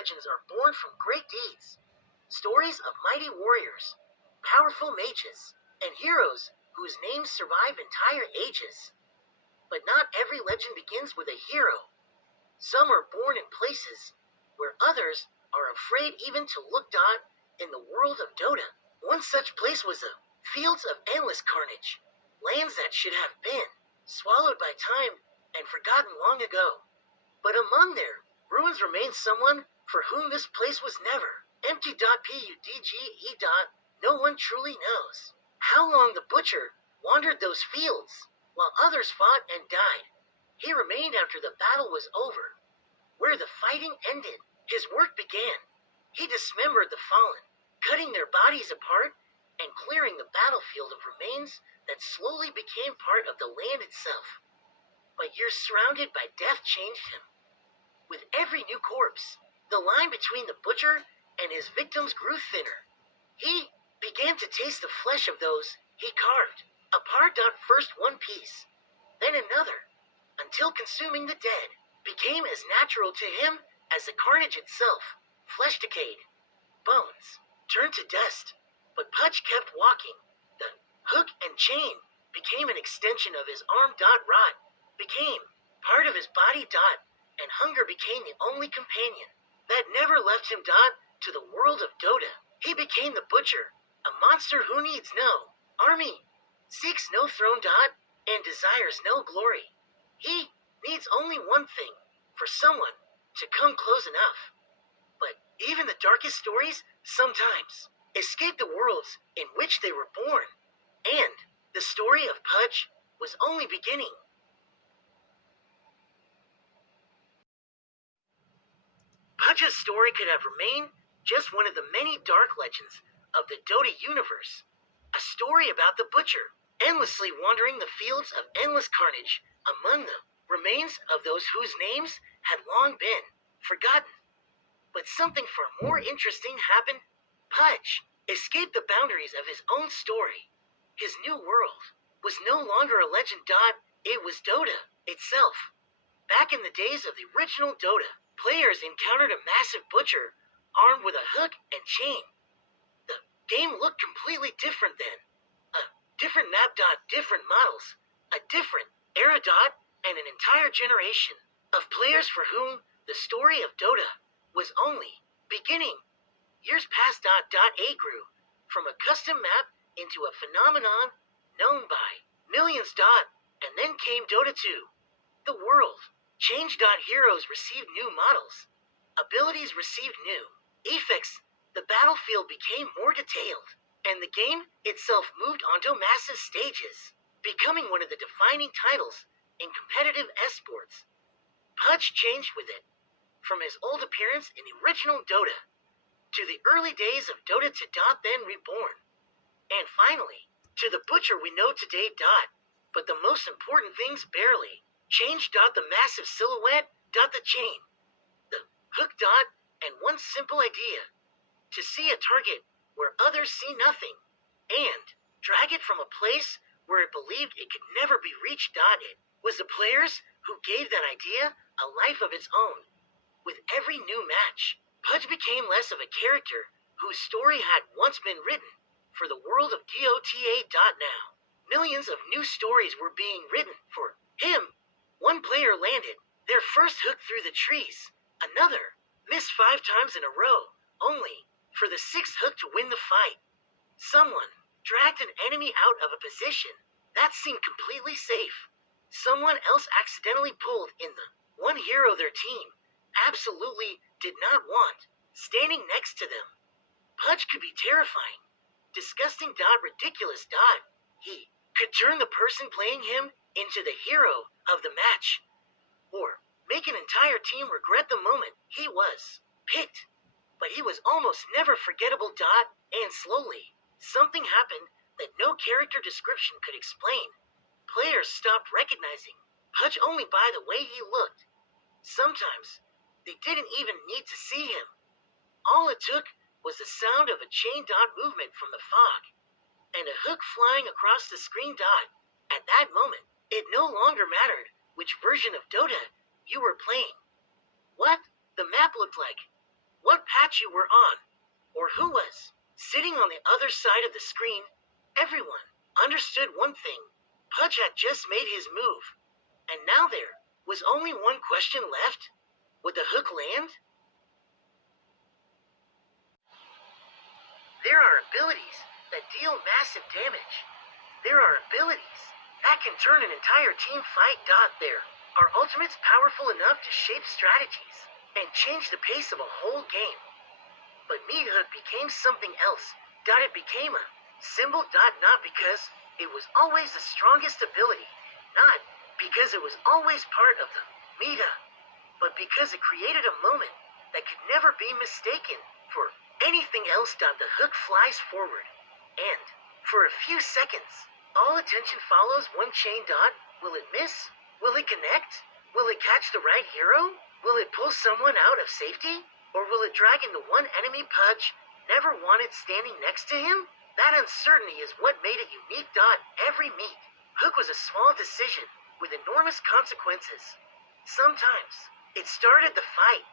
legends are born from great deeds. Stories of mighty warriors, powerful mages, and heroes whose names survive entire ages. But not every legend begins with a hero. Some are born in places where others are afraid even to look. In the world of Dota, one such place was the fields of endless carnage, lands that should have been swallowed by time and forgotten long ago. But among their ruins remains someone for whom this place was never empty. Pudge. No one truly knows how long the butcher wandered those fields, while others fought and died. He remained after the battle was over. Where the fighting ended, his work began. He dismembered the fallen, cutting their bodies apart and clearing the battlefield of remains that slowly became part of the land itself. But years surrounded by death changed him. With every new corpse, the line between the butcher and his victims grew thinner. He began to taste the flesh of those he carved, apart. First one piece, then another, until consuming the dead became as natural to him as the carnage itself. Flesh decayed, bones turned to dust, but Pudge kept walking. The hook and chain became an extension of his arm. Rot became part of his body. And hunger became the only companion that never left him. To the world of Dota, he became the butcher, a monster who needs no army, seeks no throne. And desires no glory. He needs only one thing, for someone to come close enough. But even the darkest stories sometimes escape the worlds in which they were born. And the story of Pudge was only beginning. Pudge's story could have remained just one of the many dark legends of the Dota universe. A story about the butcher, endlessly wandering the fields of endless carnage among the remains of those whose names had long been forgotten. But something far more interesting happened. Pudge escaped the boundaries of his own story. His new world was no longer a legend. It was Dota itself. Back in the days of the original Dota, players encountered a massive butcher armed with a hook and chain. The game looked completely different then. A different map. Different models, a different era. And an entire generation of players for whom the story of Dota was only beginning. Years passed. A grew from a custom map into a phenomenon known by millions. And then came Dota 2. The world changed. Heroes received new models. Abilities received new effects. The battlefield became more detailed. And the game itself moved onto massive stages, becoming one of the defining titles in competitive esports. Pudge changed with it, from his old appearance in the original Dota, to the early days of Dota 2. Then reborn. And finally, to the butcher we know today. But the most important things barely changed. The massive silhouette. The chain. The hook. And one simple idea. To see a target where others see nothing. And drag it from a place where it believed it could never be reached. It was the players who gave that idea a life of its own. With every new match, Pudge became less of a character whose story had once been written for the world of DOTA. Now, millions of new stories were being written for him. One player landed their first hook through the trees. Another missed 5 times in a row, only for the 6th hook to win the fight. Someone dragged an enemy out of a position that seemed completely safe. Someone else accidentally pulled in the one hero their team absolutely did not want standing next to them. Pudge could be terrifying, disgusting. Ridiculous. He could turn the person playing him into the hero of the match, or make an entire team regret the moment he was picked. But he was almost never forgettable. And slowly, something happened that no character description could explain. Players stopped recognizing Pudge only by the way he looked. Sometimes, they didn't even need to see him. All it took was the sound of a chain. Movement from the fog, and a hook flying across the screen. At that moment, it no longer mattered which version of Dota you were playing. What the map looked like. what patch you were on, or who was sitting on the other side of the screen. Everyone understood one thing. Pudge had just made his move, and now there was only one question left. Would the hook land? There are abilities that deal massive damage. There are abilities that can turn an entire team fight. There are ultimates powerful enough to shape strategies and change the pace of a whole game. But Meat Hook became something else. It became a symbol. Not because it was always the strongest ability, not because it was always part of the meta, but because it created a moment that could never be mistaken for anything else. The hook flies forward, and for a few seconds, all attention follows one chain. Will it miss? Will it connect? Will it catch the right hero? Will it pull someone out of safety? Or will it drag in the one enemy Pudge never wanted standing next to him? That uncertainty is what made it unique. Every meet hook was a small decision with enormous consequences. Sometimes it started the fight.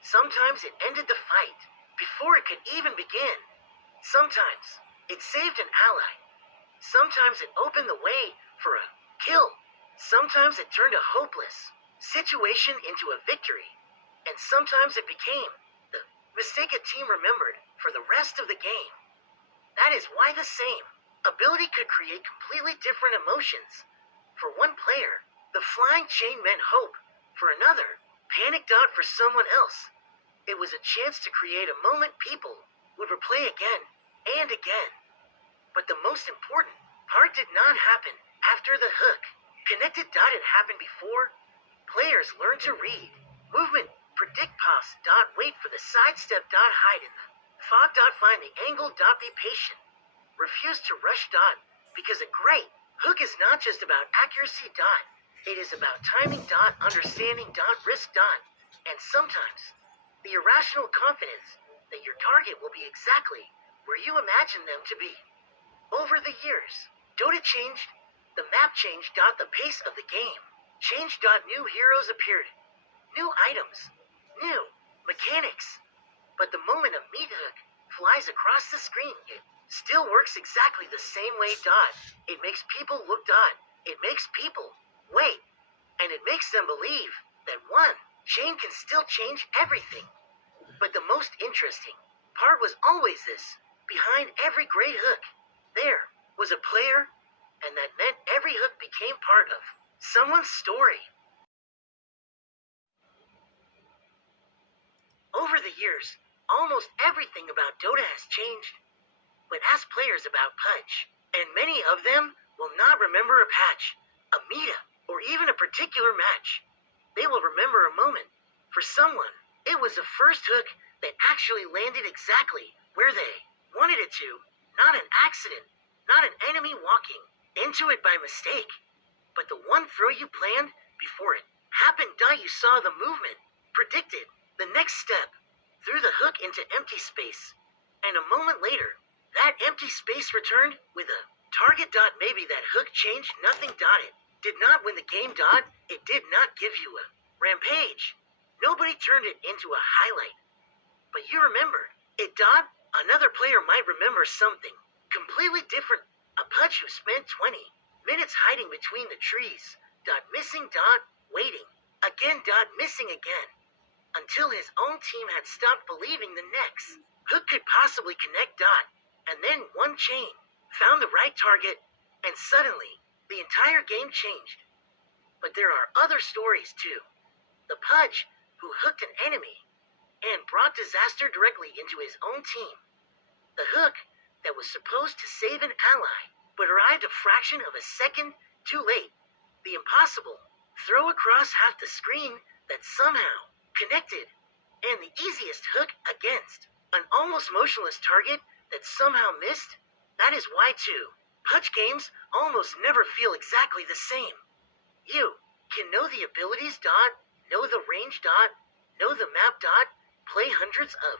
Sometimes it ended the fight before it could even begin. Sometimes it saved an ally. Sometimes it opened the way for a kill. Sometimes it turned a hopeless situation into a victory. And sometimes it became the mistake a team remembered for the rest of the game. That is why the same ability could create completely different emotions. For one player, the flying chain meant hope. For another, panic. For someone else, it was a chance to create a moment people would replay again and again. But the most important part did not happen after the hook connected. It happened before. Players learned to read movement, predict pass. Wait for the sidestep. Hide in the fog. Find the angle. Be patient. Refuse to rush. Because a great hook is not just about accuracy. It is about timing. Understanding. Risk. And sometimes the irrational confidence that your target will be exactly where you imagine them to be. Over the years, Dota changed. The map changed. The pace of the game changed. New heroes appeared. New items. New mechanics. But the moment a meat hook flies across the screen, it still works exactly the same way. It makes people look. It makes people wait. And it makes them believe that one chain can still change everything. But the most interesting part was always this. Behind every great hook, there was a player, and that meant every hook became part of someone's story. Over the years, almost everything about Dota has changed. But ask players about Pudge, and many of them will not remember a patch, a meta, or even a particular match. They will remember a moment. For someone, it was the first hook that actually landed exactly where they wanted it to. Not an accident, not an enemy walking into it by mistake, but the one throw you planned before it happened. You saw the movement, predicted the next step, threw the hook into empty space, and a moment later, that empty space returned with a target. Maybe that hook changed nothing. It did not win the game. It did not give you a rampage. Nobody turned it into a highlight. But you remembered it. Another player might remember something completely different. A Pudge who spent 20 minutes hiding between the trees. Missing. Waiting. Again. Missing again. Until his own team had stopped believing the next hook could possibly connect. And then one chain found the right target, and suddenly the entire game changed. But there are other stories too. The Pudge who hooked an enemy and brought disaster directly into his own team. The hook that was supposed to save an ally, but arrived a fraction of a second too late. The impossible throw across half the screen that somehow connected, and the easiest hook against an almost motionless target that somehow missed. That is why too, Pudge games almost never feel exactly the same. You can know the abilities. Know the range. Know the map. Play hundreds of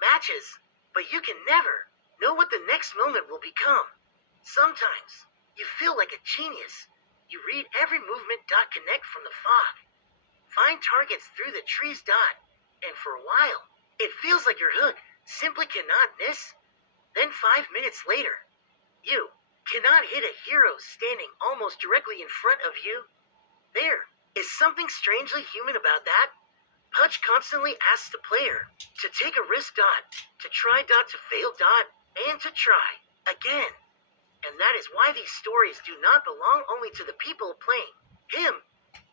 matches, but you can never know what the next moment will become. Sometimes you feel like a genius. You read every movement. Connect from the fog. Find targets through the trees. And for a while, It feels like your hook simply cannot miss. Then 5 minutes later, you cannot hit a hero standing almost directly in front of you. There is something strangely human about that. Pudge constantly asks the player to take a risk dot, to try dot, to fail dot, and to try again. And that is why these stories do not belong only to the people playing him.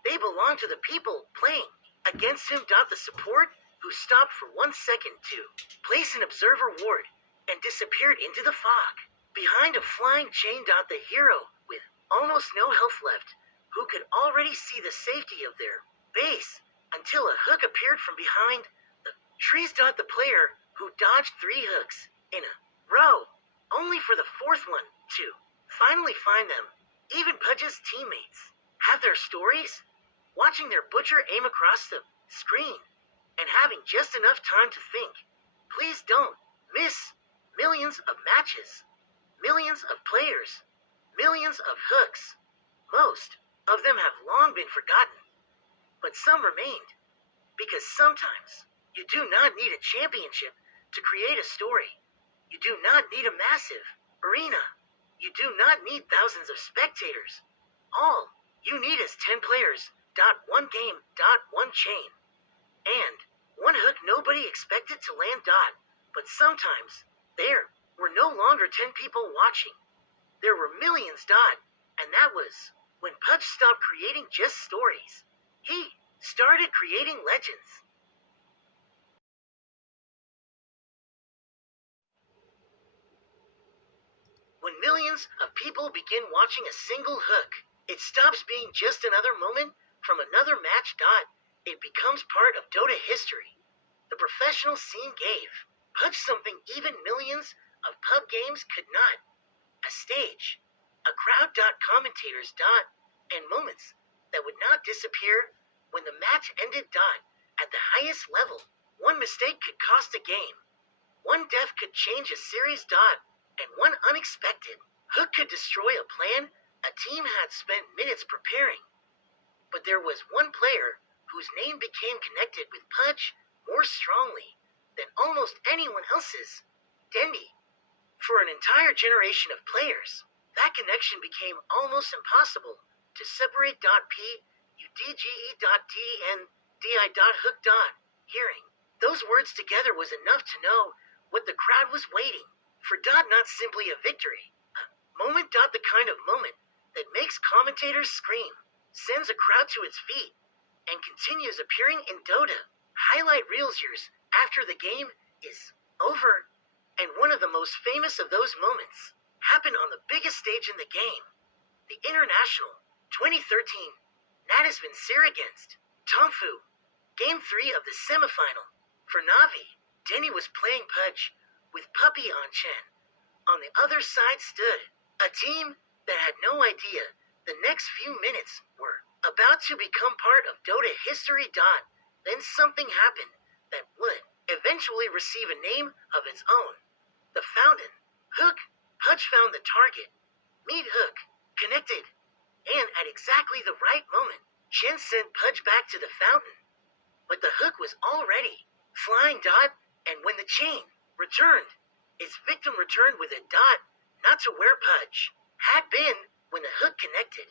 They belong to the people playing against him. The support who stopped for 1 second to place an observer ward and disappeared into the fog. Behind a flying chain. The hero with almost no health left, who could already see the safety of their base until a hook appeared from behind the trees. The player who dodged 3 hooks in a row, only for the 4th one to finally find them. Even Pudge's teammates have their stories. Watching their butcher aim across the screen and having just enough time to think, please don't miss millions of matches, millions of players, millions of hooks. Most of them have long been forgotten, but some remained, because sometimes you do not need a championship to create a story. You do not need a massive arena. You do not need thousands of spectators. All you need is 10 players, 1 game, 1 chain, and 1 hook nobody expected to land. But sometimes there were no longer 10 people watching. There were millions. And that was when Pudge stopped creating just stories. He started creating legends. When millions of people begin watching a single hook, it stops being just another moment from another match. It becomes part of Dota history. The professional scene gave Pudge something even millions of pub games could not. A stage, a crowd. Commentators. And moments that would not disappear when the match ended. At the highest level, 1 mistake could cost a game. 1 death could change a series. And 1 unexpected hook could destroy a plan a team had spent minutes preparing. But there was 1 player whose name became connected with Pudge more strongly than almost anyone else's. Dendi. For an entire generation of players, that connection became almost impossible to separate. Pudge. Hearing those words together was enough to know what the crowd was waiting for. Not simply a victory, a moment. The kind of moment that makes commentators scream, sends a crowd to its feet, and continues appearing in Dota highlight reels years after the game is over. And one of the most famous of those moments happened on the biggest stage in the game, the International 2013 NAVI against Tongfu. Game 3 of the semifinal. For NAVI, Dendi was playing Pudge with Puppy on Chen. On the other side stood a team that had no idea the next few minutes were about to become part of Dota history. Then something happened that would eventually receive a name of its own. The fountain. Hook. Pudge found the target. Meet hook. Connected. And at exactly the right moment, Chen sent Pudge back to the fountain. But the hook was already flying. And when the chain returned, its victim returned with a not to where Pudge had been when the hook connected,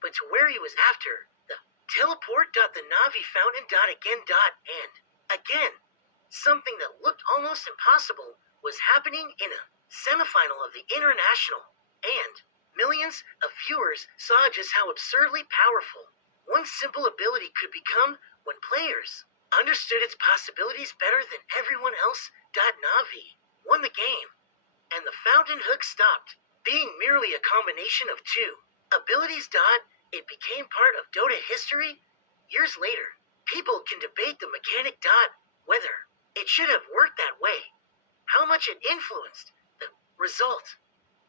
but to where he was after the teleport. The NAVI fountain. Again. And again, something that looked almost impossible was happening in a semifinal of the International, and millions of viewers saw just how absurdly powerful 1 simple ability could become when players understood its possibilities better than everyone else. NAVI won the game, and the fountain hook stopped being merely a combination of 2 abilities. It became part of Dota history. Years later, people can debate the mechanic. Whether it should have worked that way, how much it influenced the result.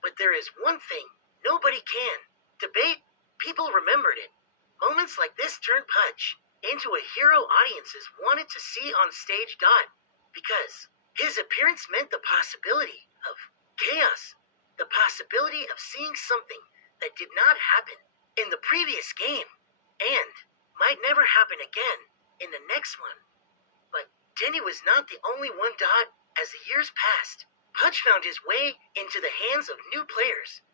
But there is one thing nobody can debate: people remembered it. Moments like this turned Pudge into a hero audiences wanted to see on stage. Because his appearance meant the possibility of chaos, the possibility of seeing something that did not happen in the previous game, and might never happen again in the next one. But Dendi was not the only one. As the years passed, Pudge found his way into the hands of new players.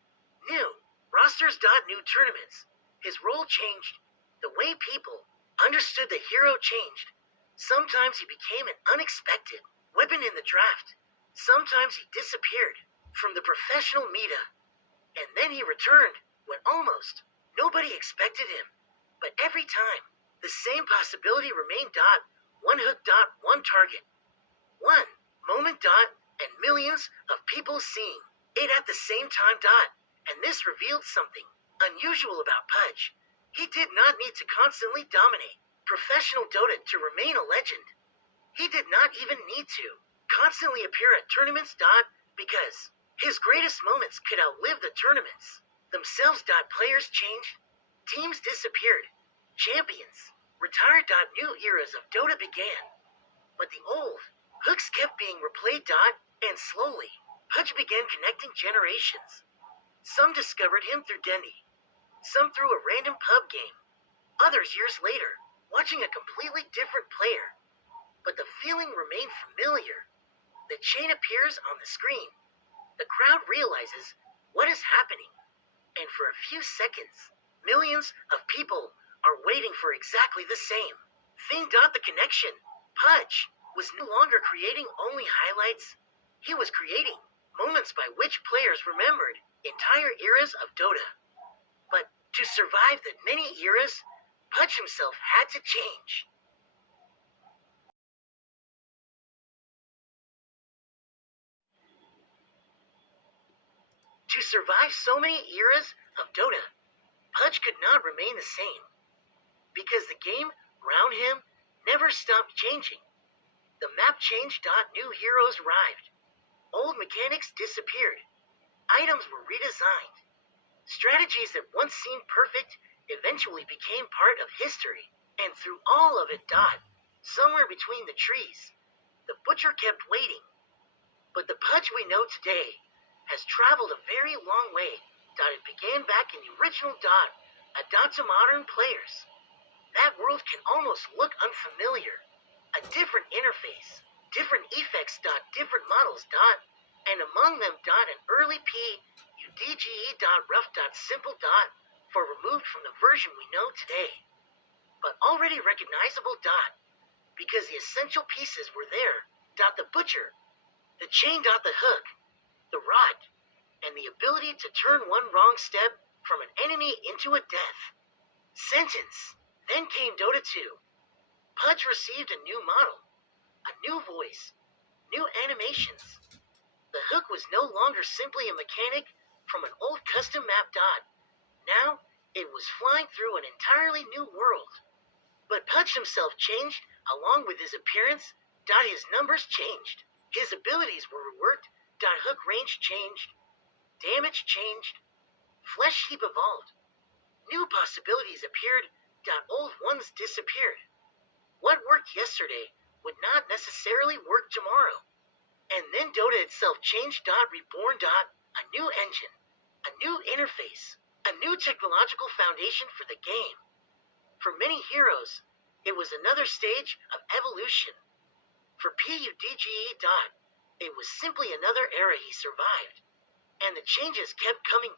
New rosters. New tournaments. His role changed. The way people understood the hero changed. Sometimes he became an unexpected weapon in the draft. Sometimes he disappeared from the professional media. And then he returned when almost nobody expected him. But every time, the same possibility remained. One hook. One target. One moment. And millions of people seeing it at the same time. And this revealed something unusual about Pudge. He did not need to constantly dominate professional Dota to remain a legend. He did not even need to constantly appear at tournaments. Because his greatest moments could outlive the tournaments themselves. Players changed. Teams disappeared. Champions retired. New eras of Dota began. But the old hooks kept being replayed. And slowly, Pudge began connecting generations. Some discovered him through Dendi. Some through a random pub game. Others years later, watching a completely different player. But the feeling remained familiar. The chain appears on the screen. The crowd realizes what is happening. And for a few seconds, millions of people are waiting for exactly the same thing. The connection. Pudge was no longer creating only highlights. He was creating moments by which players remembered entire eras of Dota. But to survive the many eras, Pudge himself had to change. To survive so many eras of Dota, Pudge could not remain the same. Because the game around him never stopped changing. The map changed. New heroes arrived. Old mechanics disappeared. Items were redesigned. Strategies that once seemed perfect eventually became part of history. And through all of it. Somewhere between the trees, the butcher kept waiting. But the Pudge we know today has traveled a very long way. It began back in the original a to modern players. That world can almost look unfamiliar. A different interface, different effects. Different models. And among them. An early PUDGE. Rough. Simple. For removed from the version we know today. But already recognizable. Because the essential pieces were there. The butcher, the chain. The hook, the rod, and the ability to turn one wrong step from an enemy into a death sentence. Then came Dota 2. Pudge received a new model, a new voice, new animations. The hook was no longer simply a mechanic from an old custom map. Now, it was flying through an entirely new world. But Pudge himself changed along with his appearance. His numbers changed. His abilities were reworked. Hook range changed. Damage changed. Flesh heap evolved. New possibilities appeared. Old ones disappeared. What worked yesterday would not necessarily work tomorrow. And then Dota itself changed. Reborn. A new engine. A new interface. A new technological foundation for the game. For many heroes, it was another stage of evolution. For PUDGE. It was simply another era he survived. And the changes kept coming.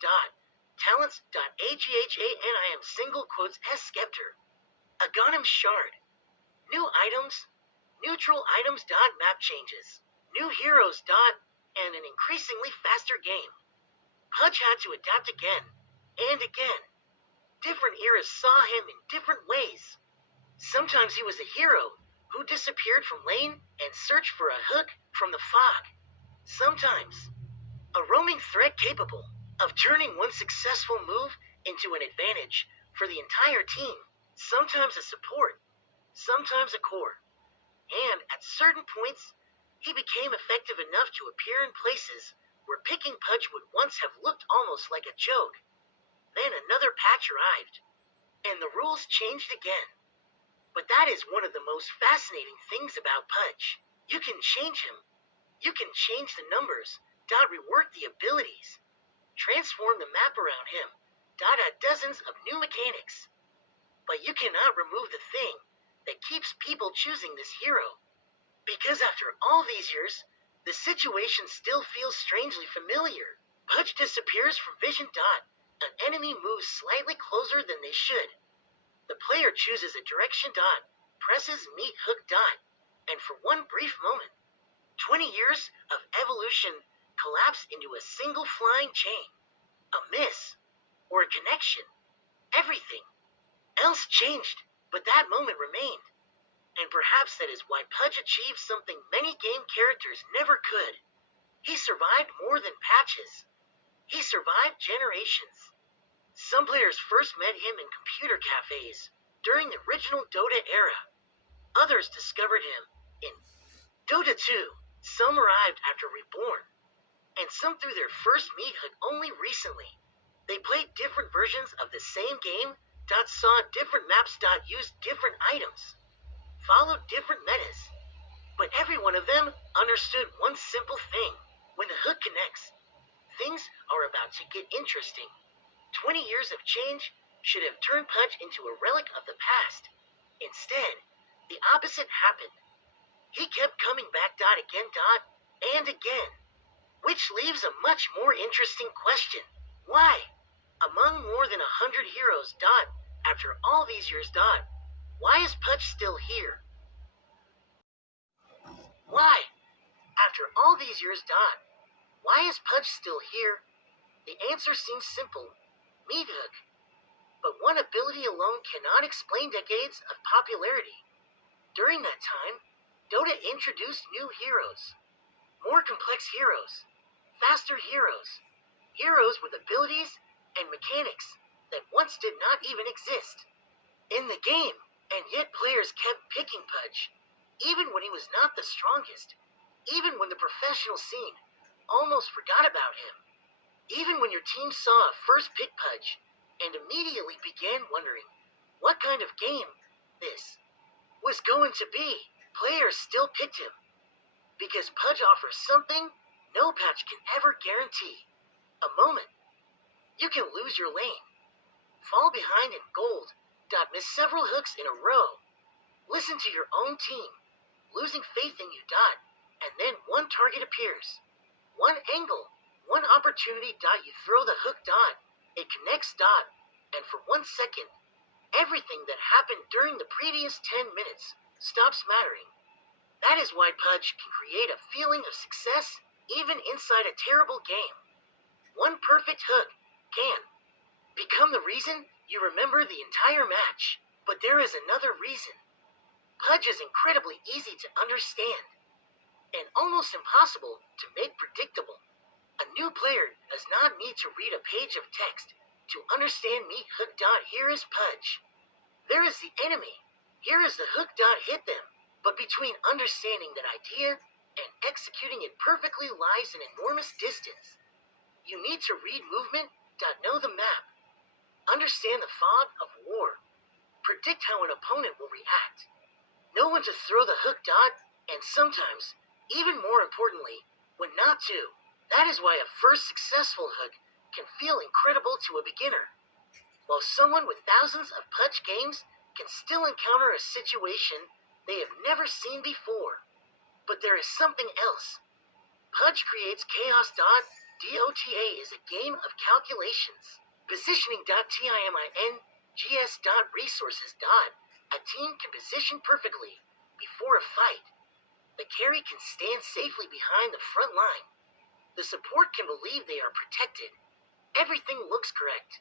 Talents. AGHANIM single quotes S Scepter. Aghanim Shard. New items. Neutral items. Map changes. New heroes. And an increasingly faster game. Pudge had to adapt again. And again. Different eras saw him in different ways. Sometimes he was a hero who disappeared from lane and searched for a hook from the fog. Sometimes a roaming threat capable of turning one successful move into an advantage for the entire team. Sometimes a support, sometimes a core. And at certain points, he became effective enough to appear in places where picking Pudge would once have looked almost like a joke. Then another patch arrived, and the rules changed again. But that is one of the most fascinating things about Pudge. You can change him. You can change the numbers. Rework the abilities. Transform the map around him. Add dozens of new mechanics. But you cannot remove the thing that keeps people choosing this hero. Because after all these years, the situation still feels strangely familiar. Pudge disappears from vision. An enemy moves slightly closer than they should. The player chooses a direction. Presses meet hook. And for one brief moment, 20 years of evolution collapse into a single flying chain. A miss, or a connection. Everything else changed, but that moment remained. And perhaps that is why Pudge achieved something many game characters never could. He survived more than patches. He survived generations. Some players first met him in computer cafes during the original Dota era. Others discovered him in Dota 2. Some arrived after Reborn, and some through their first meet hook only recently. They played different versions of the same game. Saw different maps. Used different items. Followed different metas. But every one of them understood one simple thing. When the hook connects, things are about to get interesting. 20 years of change should have turned Pudge into a relic of the past. Instead, the opposite happened. He kept coming back. Again. And again. Which leaves a much more interesting question. Why? Among more than 100 heroes. After all these years. Why is Pudge still here? Why? After all these years. Why is Pudge still here? The answer seems simple. Meat hook. But one ability alone cannot explain decades of popularity. During that time, Dota introduced new heroes. More complex heroes. Faster heroes. Heroes with abilities and mechanics that once did not even exist in the game, and yet players kept picking Pudge, even when he was not the strongest, even when the professional scene almost forgot about him, even when your team saw a first pick Pudge and immediately began wondering what kind of game this was going to be. Players still picked him because Pudge offers something no patch can ever guarantee. A moment. You can lose your lane, fall behind in gold, miss several hooks in a row, listen to your own team, losing faith in you. And then one target appears, one angle, one opportunity. You throw the hook. It connects. And for 1 second, everything that happened during the previous 10 minutes stops mattering. That is why Pudge can create a feeling of success even inside a terrible game. One perfect hook can become the reason you remember the entire match. But there is another reason. Pudge is incredibly easy to understand and almost impossible to make predictable. A new player does not need to read a page of text to understand meat hook. Here is Pudge. There is the enemy. Here is the hook. Hit them. But between understanding that idea and executing it perfectly lies an enormous distance. You need to read movement. Know the map. Understand the fog of war. Predict how an opponent will react. Know when to throw the hook. And sometimes, even more importantly, when not to. That is why a first successful hook can feel incredible to a beginner, while someone with thousands of Pudge games can still encounter a situation they have never seen before. But there is something else. Pudge creates chaos. DOTA is a game of calculations. Positioning. TIMIN. GS. Resources. A team can position perfectly before a fight. The carry can stand safely behind the front line. The support can believe they are protected. Everything looks correct.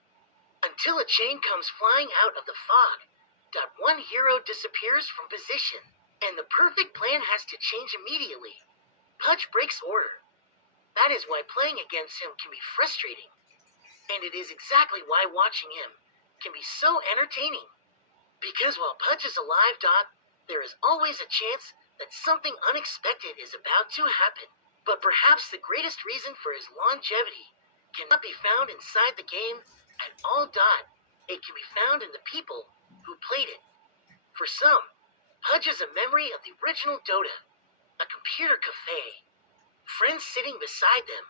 Until a chain comes flying out of the fog. One hero disappears from position, and the perfect plan has to change immediately. Pudge breaks order. That is why playing against him can be frustrating. And it is exactly why watching him can be so entertaining. Because while Pudge is alive. There is always a chance that something unexpected is about to happen. But perhaps the greatest reason for his longevity cannot be found inside the game at all. It can be found in the people who played it. For some, Pudge is a memory of the original Dota, a computer cafe, friends sitting beside them,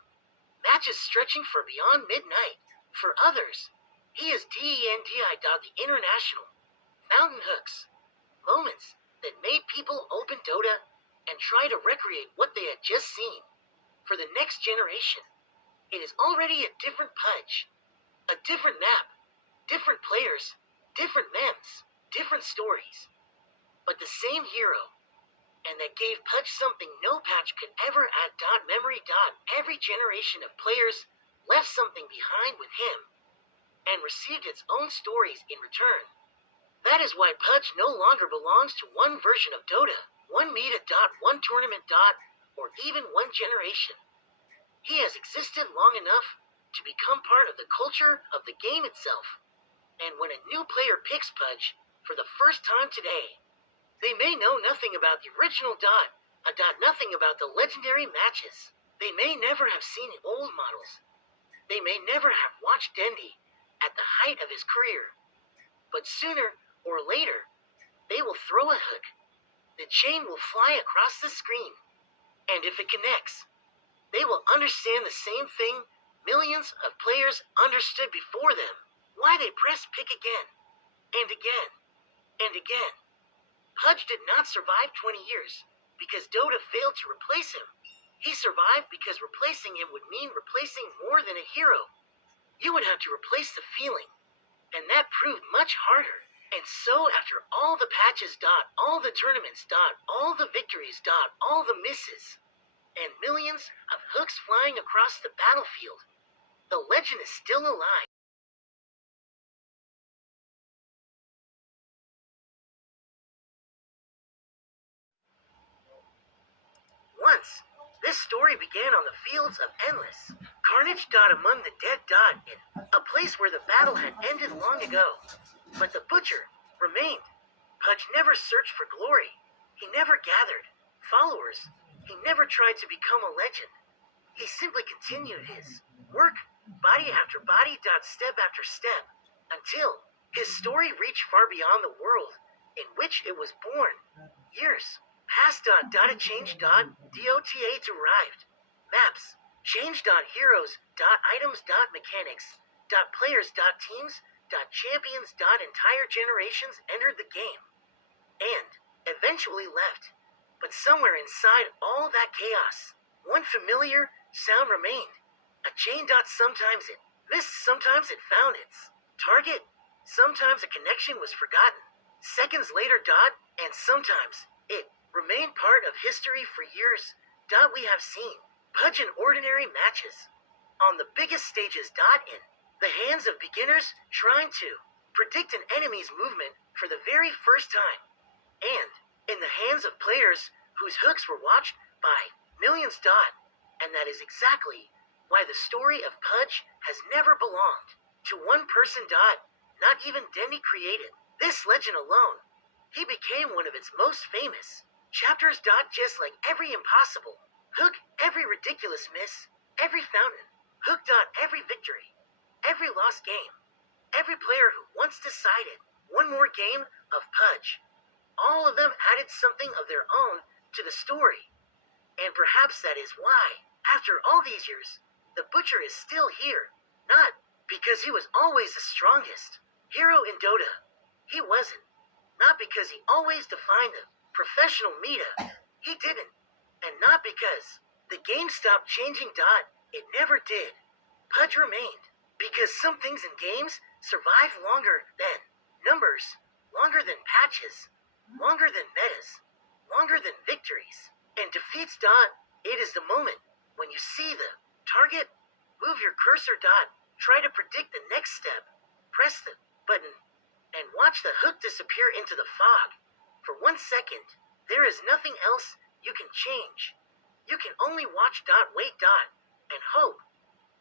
matches stretching for beyond midnight. For others, he is Dendi. The international, fountain hooks, moments that made people open Dota and try to recreate what they had just seen. For the next generation, it is already a different Pudge, a different map, different players, different memes, different stories, but the same hero, and that gave Pudge something no patch could ever add. Memory. Every generation of players left something behind with him and received its own stories in return. That is why Pudge no longer belongs to one version of Dota, one meta. One tournament. Or even one generation. He has existed long enough to become part of the culture of the game itself. And when a new player picks Pudge for the first time today, they may know nothing about the original nothing about the legendary matches. They may never have seen old models. They may never have watched Dendi at the height of his career. But sooner or later, they will throw a hook. The chain will fly across the screen. And if it connects, they will understand the same thing millions of players understood before them. Why they press pick again, and again, and again. Pudge did not survive 20 years because Dota failed to replace him. He survived because replacing him would mean replacing more than a hero. You would have to replace the feeling, and that proved much harder. And so after all the patches. All the tournaments. All the victories. All the misses, and millions of hooks flying across the battlefield, the legend is still alive. Once, this story began on the fields of endless carnage. Among the dead. In a place where the battle had ended long ago. But the butcher remained. Pudge never searched for glory. He never gathered followers. He never tried to become a legend. He simply continued his work, body after body. Step after step, until his story reached far beyond the world in which it was born. Years past. Data changed. DOTA derived. Maps changed. Heroes. Items. Mechanics. Players. Teams. Champions. Entire generations entered the game and eventually left. But somewhere inside all that chaos, one familiar sound remained. A chain. Sometimes it found its target. Sometimes a connection was forgotten. Seconds later. And sometimes it remained part of history for years. We have seen Pudge in ordinary matches, on the biggest stages. In the hands of beginners trying to predict an enemy's movement for the very first time, and in the hands of players whose hooks were watched by millions. And that is exactly why the story of Pudge has never belonged to one person. Not even Dendi created this legend alone. He became one of its most famous chapters. Just like every impossible hook, every ridiculous miss, every fountain hook. Every victory, every lost game, every player who once decided one more game of Pudge, all of them added something of their own to the story. And perhaps that is why, after all these years, the Butcher is still here. Not because he was always the strongest hero in Dota. He wasn't. Not because he always defined the professional meta. He didn't. And not because the game stopped changing. It never did. Pudge remained. Because some things in games survive longer than numbers, longer than patches, longer than metas, longer than victories, and defeats. It is the moment when you see the target, move your cursor. Try to predict the next step, press the button, and watch the hook disappear into the fog. For 1 second, there is nothing else you can change. You can only watch. Wait. And hope.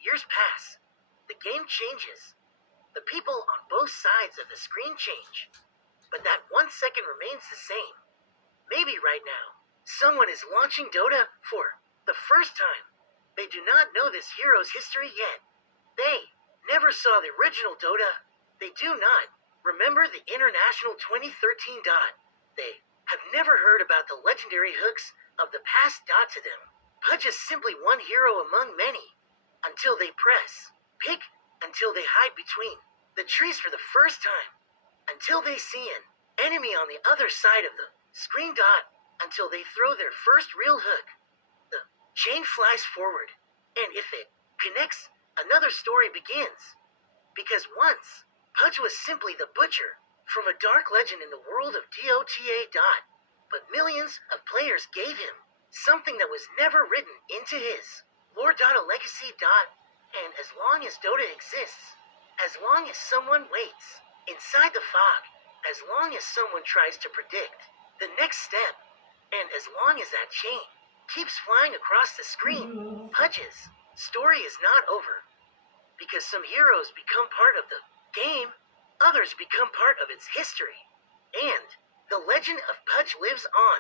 Years pass. The game changes. The people on both sides of the screen change. But that 1 second remains the same. Maybe right now, someone is launching Dota for the first time. They do not know this hero's history yet. They never saw the original Dota. They do not remember the International 2013. They have never heard about the legendary hooks of the past. To them, Pudge is simply one hero among many. Until they press pick, until they hide between the trees for the first time, until they see an enemy on the other side of the screen. until they throw their first real hook. The chain flies forward, and if it connects, another story begins. Because once, Pudge was simply the butcher from a dark legend in the world of DOTA. But millions of players gave him something that was never written into his lore. A legacy. And as long as Dota exists, as long as someone waits inside the fog, as long as someone tries to predict the next step, and as long as that chain keeps flying across the screen, Pudge's story is not over. Because some heroes become part of the game, others become part of its history. And the legend of Pudge lives on.